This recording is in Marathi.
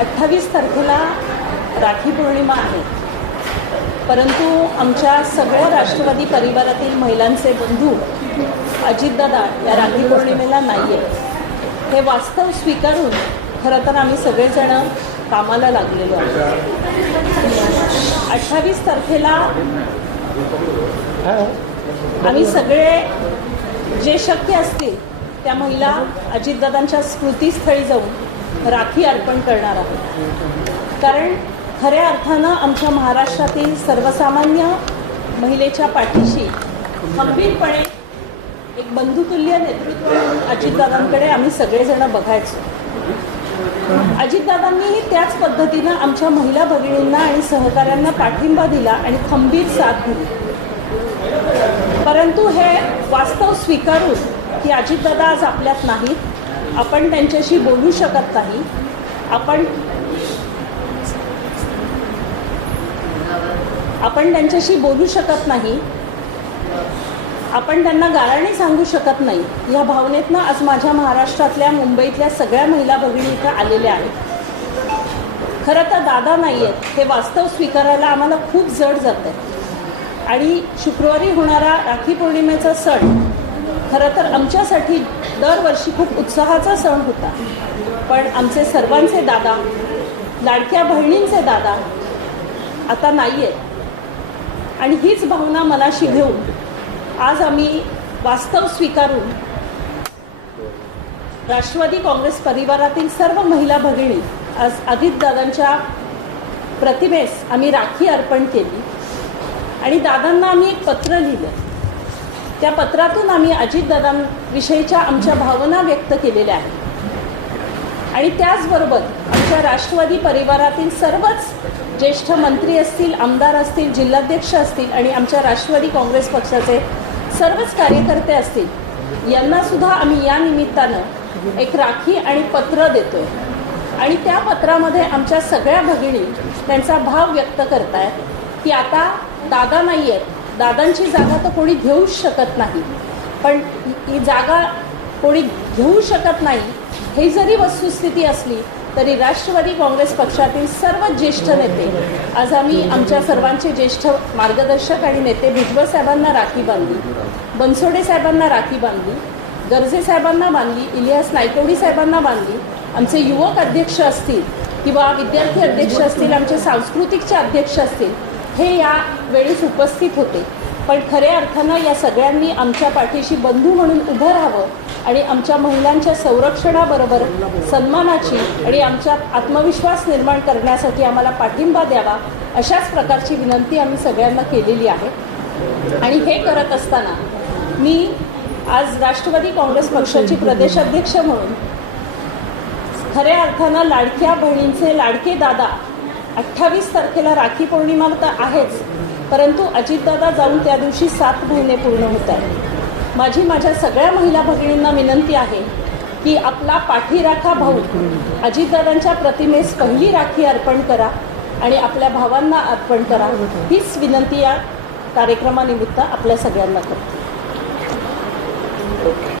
28 तारखेला राखी पौर्णिमा आहे, परंतु आमच्या सगळ्या राष्ट्रवादी परिवारातील महिलांचे बंधू अजितदादा या राखी पौर्णिमेला नाही आहेत हे वास्तव स्वीकारून खरं तर आम्ही सगळेजण कामाला लागलेलो आहोत. 28 तारखेला आम्ही सगळे जे शक्य असतील त्या महिला अजितदादांच्या स्मृतीस्थळी जाऊन राखी अर्पण करणार आहोत. कारण खऱ्या अर्थानं आमच्या महाराष्ट्रातील सर्वसामान्य महिलेच्या पाठीशी खंबीरपणे एक बंधुतुल्य नेतृत्व म्हणून अजितदादांकडे आम्ही सगळेजण बघायचो. अजितदादांनीही त्याच पद्धतीनं आमच्या महिला भगिनींना आणि सहकाऱ्यांना पाठिंबा दिला आणि खंबीर साथ दिली. परंतु हे वास्तव स्वीकारून की अजितदादा आज आपल्यात नाहीत, आपण त्यांच्याशी बोलू शकत नाही, आपण त्यांच्याशी बोलू शकत नाही, आपण त्यांना गाऱ्हाणे सांगू शकत नाही, या भावनेतनं आज माझ्या महाराष्ट्रातल्या मुंबईतल्या सगळ्या महिला भगिनी इथं आलेल्या आहेत. खरं तर दादा नाही आहेत हे वास्तव स्वीकारायला आम्हाला खूप जड जातं आणि शुक्रवारी होणारा राखी पौर्णिमेचा सण खरं तर आमच्यासाठी दरवर्षी खूप उत्साहाचा सण होता. पण आमचे सर्वांचे दादा, लाडक्या बहिणींचे दादा आता नाही आहेत आणि हीच भावना मनाशी घेऊन आज आम्ही वास्तव स्वीकारून राष्ट्रवादी काँग्रेस परिवारातील सर्व महिला भगिनी आज अजितदादांच्या प्रतिमेस आम्ही राखी अर्पण केली आणि दादांना आम्ही एक पत्र लिहिलं. त्या पत्रातून आम्ही अजितदादांविषयीच्या आमच्या भावना व्यक्त केलेल्या आहेत आणि त्याचबरोबर आमच्या राष्ट्रवादी परिवारातील सर्वच ज्येष्ठ मंत्री असतील, आमदार असतील, जिल्हाध्यक्ष असतील आणि आमच्या राष्ट्रवादी काँग्रेस पक्षाचे सर्वच कार्यकर्ते असतील यांनासुद्धा आम्ही या निमित्तानं एक राखी आणि पत्र देतोय आणि त्या पत्रामध्ये आमच्या सगळ्या भगिनी त्यांचा भाव व्यक्त करतायत की आता दादा नाही आहेत, दादांची जागा तर कोणी घेऊच शकत नाही, पण ही जागा कोणी घेऊ शकत नाही हे जरी वस्तुस्थिती असली तरी राष्ट्रवादी काँग्रेस पक्षातील सर्व ज्येष्ठ नेते आज आम्ही आमच्या सर्वांचे ज्येष्ठ मार्गदर्शक आणि नेते भुजबळ साहेबांना राखी बांधली, बनसोडे साहेबांना राखी बांधली, गर्जे साहेबांना बांधली, इलियास नायकवडी साहेबांना बांधली, आमचे युवक अध्यक्ष असतील किंवा विद्यार्थी अध्यक्ष असतील, आमचे सांस्कृतिकचे अध्यक्ष असतील, हे या वेळेस उपस्थित होते. पण खऱ्या अर्थानं या सगळ्यांनी आमच्या पाठीशी बंधू म्हणून उभं राहावं आणि आमच्या महिलांच्या संरक्षणाबरोबर सन्मानाची आणि आमच्यात आत्मविश्वास निर्माण करण्यासाठी आम्हाला पाठिंबा द्यावा अशाच प्रकारची विनंती आम्ही सगळ्यांना केलेली आहे. आणि हे करत असताना मी आज राष्ट्रवादी काँग्रेस पक्षाची प्रदेशाध्यक्ष म्हणून खऱ्या अर्थानं लाडक्या बहिणींचे लाडके दादा 28 तारखेला राखी पौर्णिमा तर आहेच, परंतु अजितदादा जाऊन त्या दिवशी 7 महिने पूर्ण होत आहेत. माझ्या सगळ्या महिला भगिनींना विनंती आहे की आपला पाठीराखा भाऊ अजितदादांच्या प्रतिमेस पहिली राखी अर्पण करा आणि आपल्या भावांना अर्पण करा. हीच विनंती या कार्यक्रमानिमित्त आपल्या सगळ्यांना करते.